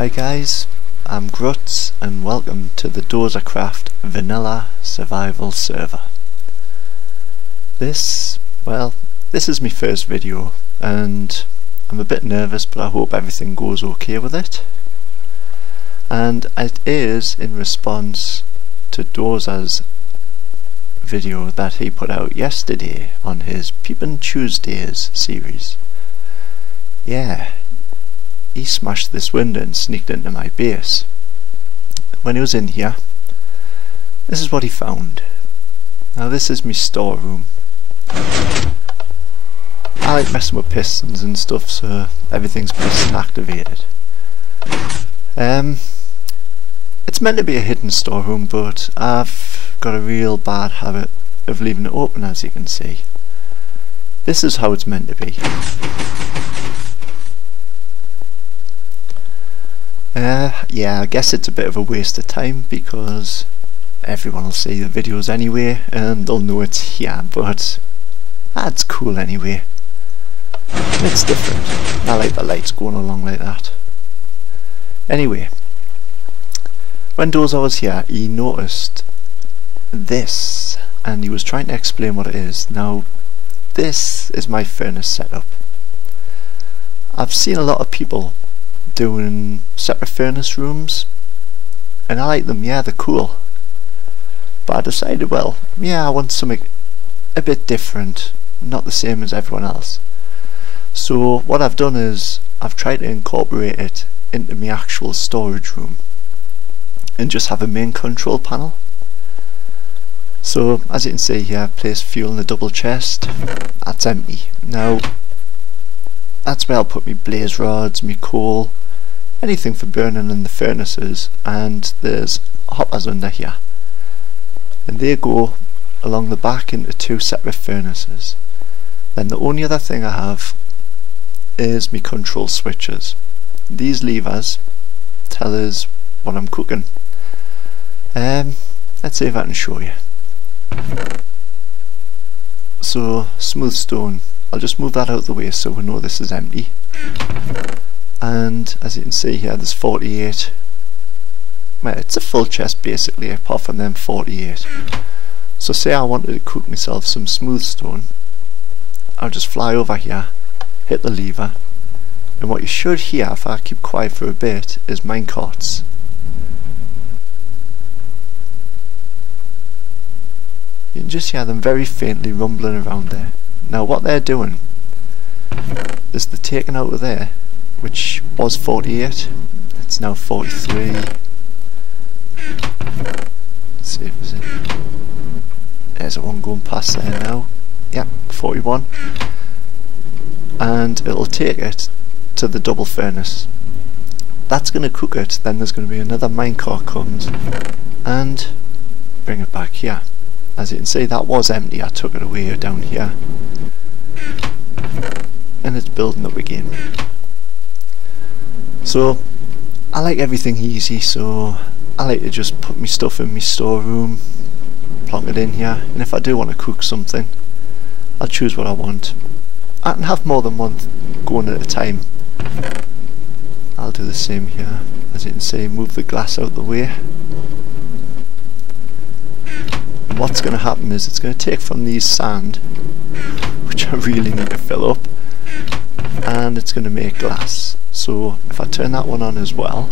Hi guys, I'm Gruts and welcome to the DozaCraft Vanilla Survival Server. This is my first video and I'm a bit nervous, but I hope everything goes okay with it. And it is in response to Dozas video that he put out yesterday on his Peepin' Tuesdays series. Yeah, he smashed this window and sneaked into my base. When he was in here, this is what he found. Now this is my storeroom. I like messing with pistons and stuff, so everything's piston activated. It's meant to be a hidden storeroom, but I've got a real bad habit of leaving it open, as you can see. This is how it's meant to be. Yeah, I guess it's a bit of a waste of time because everyone will see the videos anyway and they'll know it's here, but that's cool anyway. It's different. I like the lights going along like that. Anyway, when Doza was here, he noticed this and he was trying to explain what it is. Now, this is my furnace setup. I've seen a lot of people doing separate furnace rooms and I like them, yeah, they're cool, but I decided, well, yeah, I want something a bit different, not the same as everyone else. So what I've done is I've tried to incorporate it into my actual storage room and just have a main control panel. So as you can see here, I place fuel in the double chest. That's empty. Now that's where I'll put my blaze rods, my coal, anything for burning in the furnaces, and there's hoppers under here. And they go along the back into two separate furnaces. Then the only other thing I have is my control switches. These levers tell us what I'm cooking. Let's see if I can show you. So, smooth stone. I'll just move that out of the way so we know this is empty. And as you can see here, there's 48. Well, it's a full chest basically, apart from them 48. So say I wanted to cook myself some smooth stone, I'll just fly over here, hit the lever, and what you should hear if I keep quiet for a bit is minecarts. You can just hear them very faintly rumbling around there. Now what they're doing is they're taking out of there, which was 48, it's now 43. Let's see if there's any. There's a one going past there now. Yep, 41. And it'll take it to the double furnace. That's going to cook it, then there's going to be another minecart comes and bring it back here. As you can see, that was empty, I took it away down here. And it's building up again. So I like everything easy, so I like to just put my stuff in my storeroom, plonk it in here, and if I do want to cook something, I'll choose what I want. I can have more than one going at a time. I'll do the same here. As you can see, move the glass out the way. And what's going to happen is it's going to take from these sand, which I really need to fill up, and it's going to make glass. So if I turn that one on as well,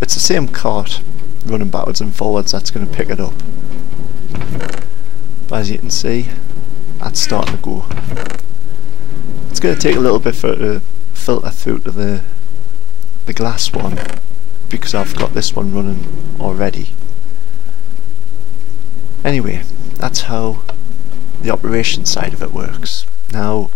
it's the same cart running backwards and forwards that's going to pick it up. But as you can see, that's starting to go. It's going to take a little bit for it to filter through to the glass one, because I've got this one running already. Anyway, that's how the operation side of it works. Now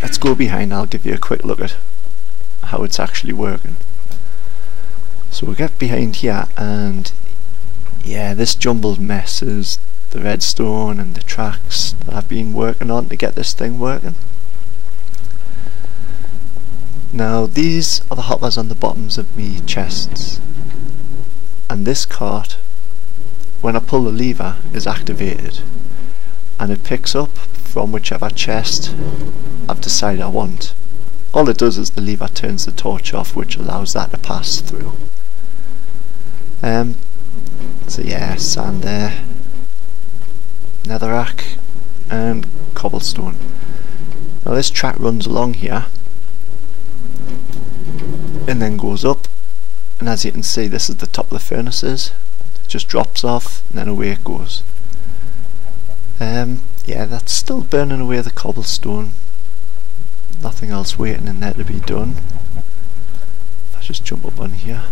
let's go behind, I'll give you a quick look at how it's actually working. So we'll get behind here, and yeah, this jumbled mess is the redstone and the tracks that I've been working on to get this thing working. Now these are the hoppers on the bottoms of me chests, and this cart, when I pull the lever, is activated and it picks up from whichever chest I've decided I want. all it does is the lever turns the torch off, which allows that to pass through. So yeah, sand there, netherrack and cobblestone. Now this track runs along here and then goes up, and as you can see, this is the top of the furnaces. It just drops off and then away it goes. Yeah, that's still burning away the cobblestone. Nothing else waiting in there to be done. I'll just jump up on here.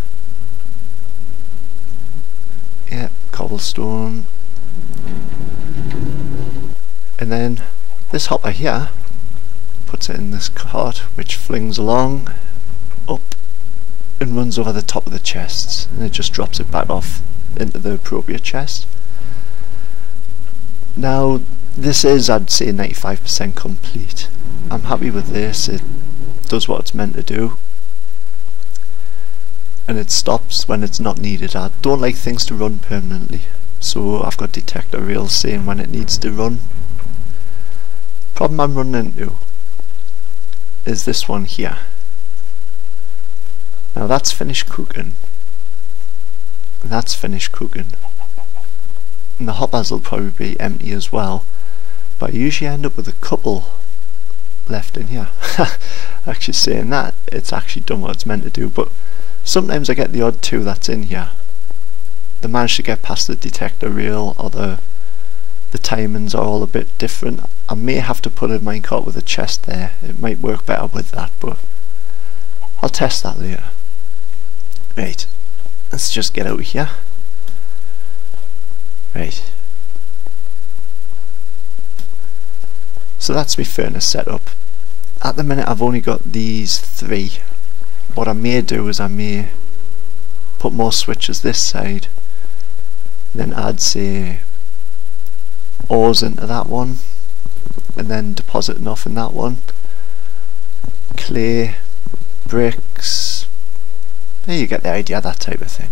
Yeah, cobblestone. And then this hopper here puts it in this cart, which flings along, up, and runs over the top of the chests, and it just drops it back off into the appropriate chest. Now this is, I'd say, 95% complete. I'm happy with this. It does what it's meant to do, and it stops when it's not needed. I don't like things to run permanently, so I've got detector rails saying when it needs to run. Problem I'm running into is this one here. Now that's finished cooking, and that's finished cooking, and the hoppers will probably be empty as well, but I usually end up with a couple left in here. Actually saying that, it's actually done what it's meant to do, but sometimes I get the odd two that's in here. They manage to get past the detector rail, or the timings are all a bit different. I may have to put a minecart with a chest there. It might work better with that, but I'll test that later. Right, let's just get out of here. Right. So that's my furnace setup. At the minute I've only got these three. What I may do is I may put more switches this side, then add, say, ores into that one, and then deposit enough in that one. Clay, bricks, there you get the idea, that type of thing.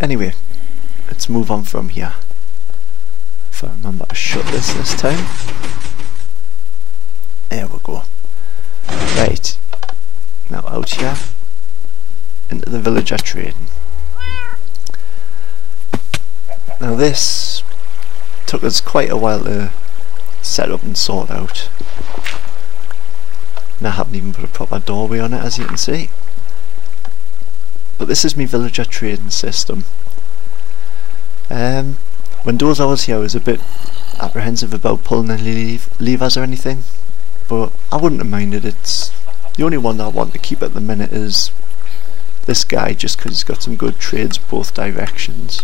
Anyway, let's move on from here. If I remember to shut this time. There we go. Right, now out here into the villager trading. Now this took us quite a while to set up and sort out, and I haven't even put a proper doorway on it, as you can see. But this is my villager trading system. When Doza was here, I was a bit apprehensive about pulling any levers or anything, but I wouldn't have minded. It's the only one that I want to keep at the minute is this guy, just because he's got some good trades both directions.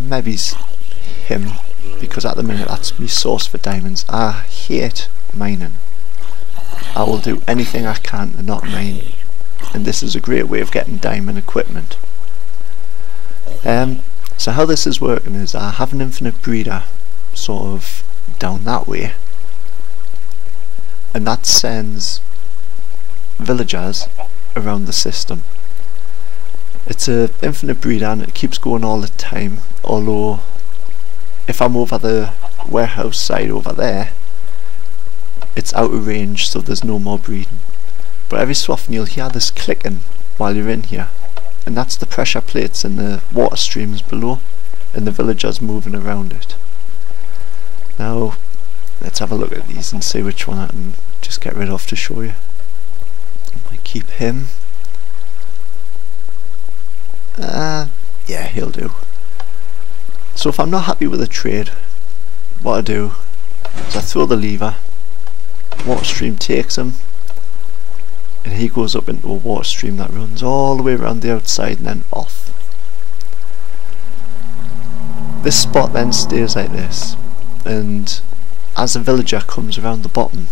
Maybe it's him, because at the minute that's my source for diamonds. I hate mining. I will do anything I can to not mine, and this is a great way of getting diamond equipment. So how this is working is I have an infinite breeder sort of down that way, and that sends villagers around the system. It's an infinite breeder and it keeps going all the time, although if I'm over the warehouse side over there, it's out of range, so there's no more breeding. But every so often you'll hear this clicking while you're in here, and that's the pressure plates in the water streams below, and the villagers moving around it. Now let's have a look at these and see which one I can just get rid of to show you. I keep him. Yeah, he'll do. So if I'm not happy with a trade, what I do is I throw the lever, water stream takes him, and he goes up into a water stream that runs all the way around the outside and then off. This spot then stays like this, and as the villager comes around the bottom,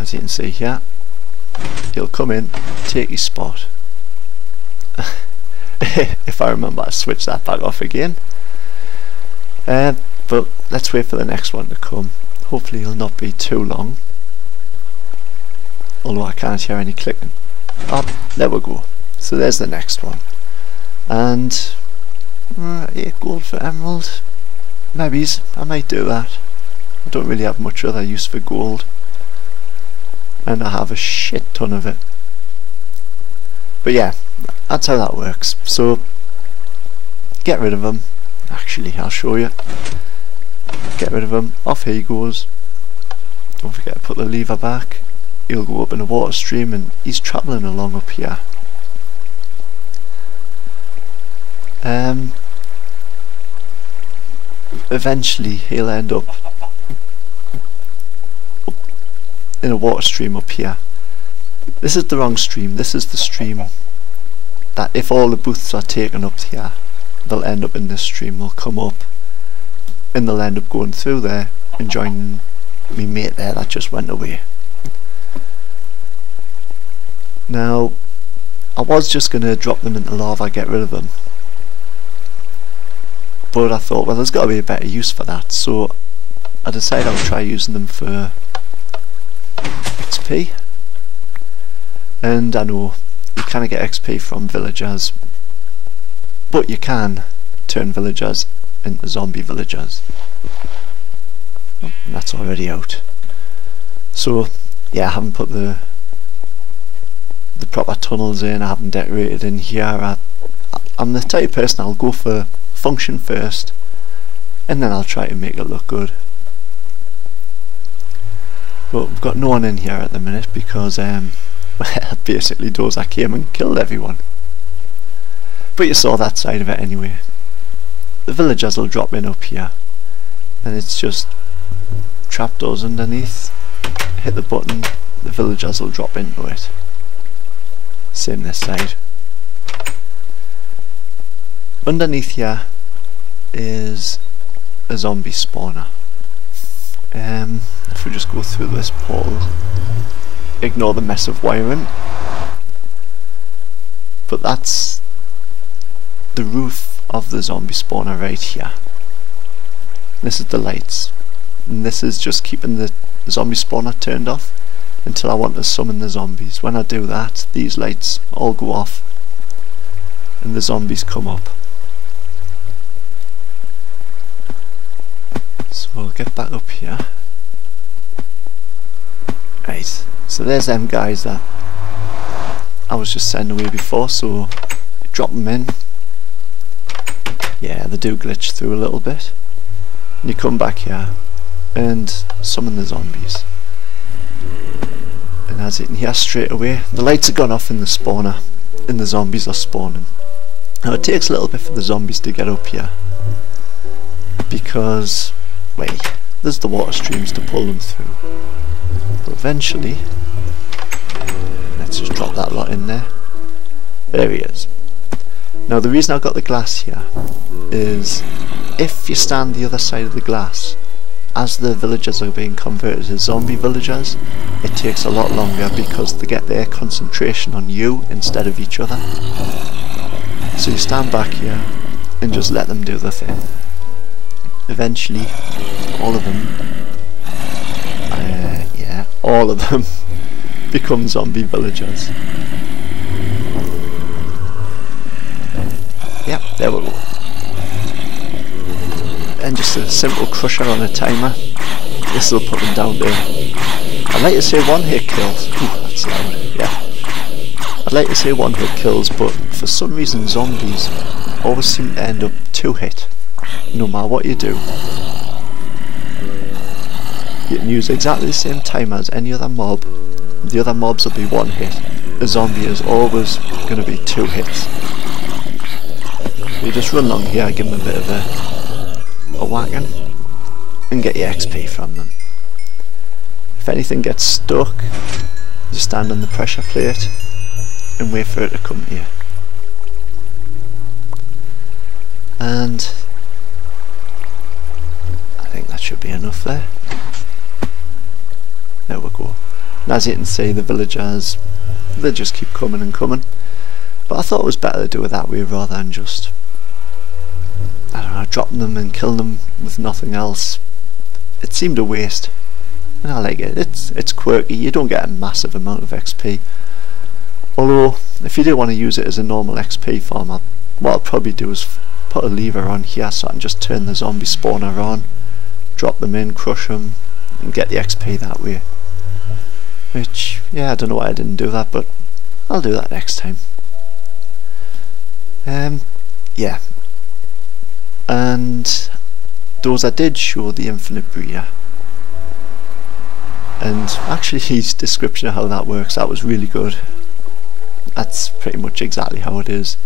as you can see here, he'll come in, take his spot. If I remember to switch that back off again. But let's wait for the next one to come. Hopefully he'll not be too long, although I can't hear any clicking. Oh, there we go. So there's the next one. And 8 gold for emerald. Maybe I might do that. I don't really have much other use for gold, and I have a shit ton of it. But yeah, that's how that works. So get rid of them. Actually, I'll show you. Get rid of them. Off he goes. Don't forget to put the lever back. He'll go up in a water stream, and he's travelling along up here. Eventually he'll end up in a water stream up here. This is the wrong stream. This is the stream that if all the booths are taken up here, they'll end up in this stream. They'll come up and they'll end up going through there and joining me mate there that just went away. Now, I was just going to drop them into lava, get rid of them, but I thought, well, there's got to be a better use for that, so I decided I would try using them for XP. And I know you can't get XP from villagers, but you can turn villagers into zombie villagers. Oh, and that's already out. So yeah, I haven't put the proper tunnels in, I haven't decorated in here. I'm the type of person, I'll go for function first and then I'll try to make it look good. But we've got no one in here at the minute because basically Doza came and killed everyone. But you saw that side of it anyway. The villagers will drop in up here and it's just trapdoors underneath. Hit the button, the villagers will drop into it. Same this side. Underneath here is a zombie spawner. If we just go through this portal, ignore the mess of wiring, but that's the roof of the zombie spawner right here. This is the lights, and this is just keeping the zombie spawner turned off until I want to summon the zombies. When I do that, these lights all go off and the zombies come up. So we'll get back up here. Right, so there's them guys that I was just sending away before, so drop them in. Yeah, they do glitch through a little bit. And you come back here and summon the zombies. And as you can hear straight away, the lights are gone off in the spawner and the zombies are spawning. Now it takes a little bit for the zombies to get up here because, wait, there's the water streams to pull them through. But eventually, let's just drop that lot in there. There he is. Now the reason I've got the glass here is if you stand the other side of the glass, as the villagers are being converted to zombie villagers, it takes a lot longer because they get their concentration on you instead of each other. So you stand back here and just let them do the thing. Eventually, all of them, all of them become zombie villagers. Yep, there we go. And just a simple crusher on a timer. This will put them down to, I'd like to say 1-hit kills. Ooh, that's loud. Yeah. I'd like to say 1-hit kills, but for some reason zombies always seem to end up 2-hit. No matter what you do. You can use exactly the same timer as any other mob. The other mobs will be 1-hit. A zombie is always going to be 2 hits. You just run along here, give them a bit of a whacking, and get your XP from them. If anything gets stuck, just stand on the pressure plate and wait for it to come to you. And I think that should be enough there. There we go. And as you can see, the villagers, they just keep coming and coming. But I thought it was better to do it that way rather than just, I don't know, dropping them and killing them with nothing else. It seemed a waste. And I like it. It's quirky. You don't get a massive amount of XP. Although, if you do want to use it as a normal XP farm, what I'll probably do is put a lever on here so I can just turn the zombie spawner on, drop them in, crush them, and get the XP that way. Which, yeah, I don't know why I didn't do that, but I'll do that next time. Yeah. And Doza did show the infinite breeder. And actually his description of how that works, that was really good. That's pretty much exactly how it is.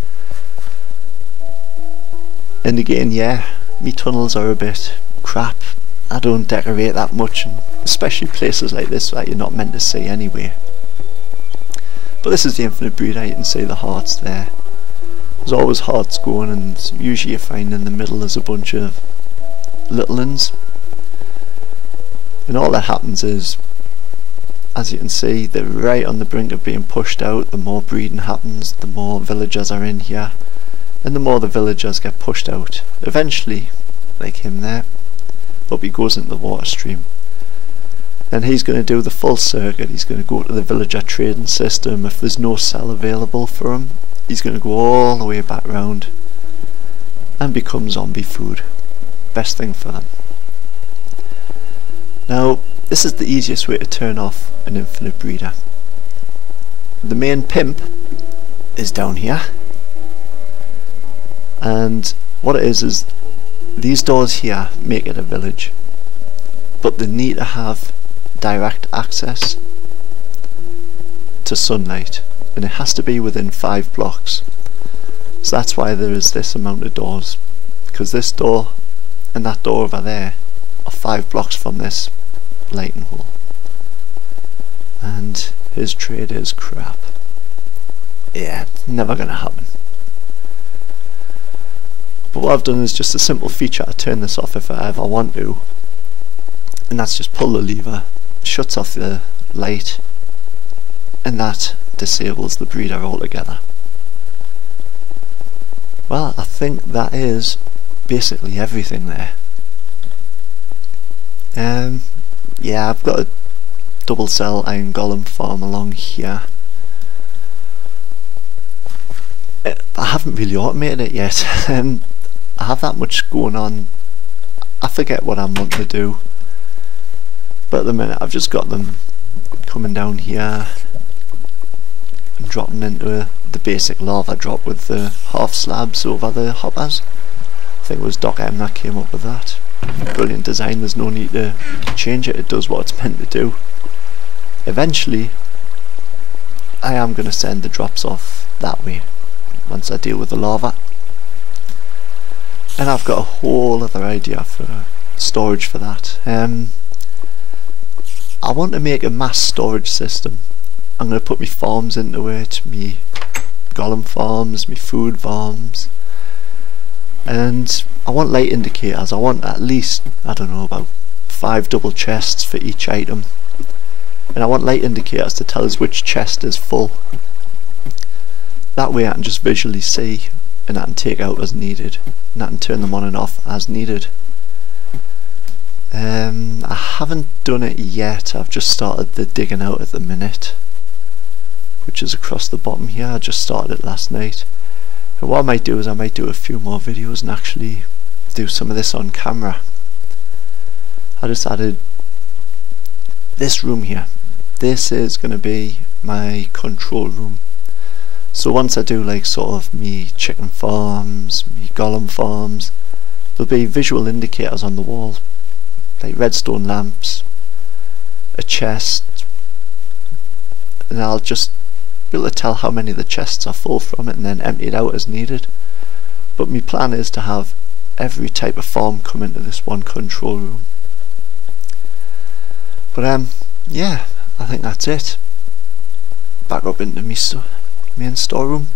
And again, yeah, me tunnels are a bit crap. I don't decorate that much, and especially places like this that you're not meant to see anyway. But this is the infinite breeder, you can see the hearts there. There's always hearts going, and usually you find in the middle there's a bunch of little uns. And all that happens is, as you can see, they're right on the brink of being pushed out. The more breeding happens, the more villagers are in here, and the more the villagers get pushed out. Eventually, like him there, up he goes into the water stream. And he's going to do the full circuit. He's going to go to the villager trading system. If there's no cell available for him, he's going to go all the way back round and become zombie food. Best thing for them. Now, this is the easiest way to turn off an infinite breeder. The main pimp is down here, and what it is these doors here make it a village, but they need to have direct access to sunlight, and it has to be within 5 blocks. So that's why there is this amount of doors, because this door and that door over there are 5 blocks from this lighting hole. And his trade is crap. Yeah, it's never gonna happen. But what I've done is just a simple feature to turn this off if I ever want to, and that's just pull the lever, shuts off the light, and that disables the breeder altogether. Well, I think that is basically everything there. Yeah, I've got a double cell iron golem farm along here. I haven't really automated it yet. I have that much going on, I forget what I'm wanting to do. But at the minute I've just got them coming down here and dropping into the basic lava drop with the half slabs over the hoppers. I think it was Doc M that came up with that. Brilliant design, there's no need to change it, it does what it's meant to do. Eventually I am going to send the drops off that way once I deal with the lava. And I've got a whole other idea for storage for that. I want to make a mass storage system. I'm going to put my farms into it, my golem farms, my food farms, and I want light indicators. I want at least, I don't know, about 5 double chests for each item, and I want light indicators to tell us which chest is full. That way I can just visually see, and I can take out as needed, and I can turn them on and off as needed. I haven't done it yet, I've just started the digging out at the minute, which is across the bottom here. I just started it last night. And what I might do is I might do a few more videos and actually do some of this on camera. I just added this room here. This is going to be my control room. So once I do like sort of me chicken farms, me golem farms, there'll be visual indicators on the wall, like redstone lamps, a chest, and I'll just be able to tell how many of the chests are full from it and then empty it out as needed. But my plan is to have every type of farm come into this one control room. But yeah, I think that's it. Back up into my main storeroom.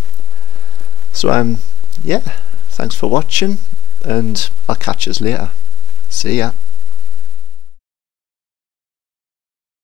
So yeah, thanks for watching, and I'll catch you later. See ya.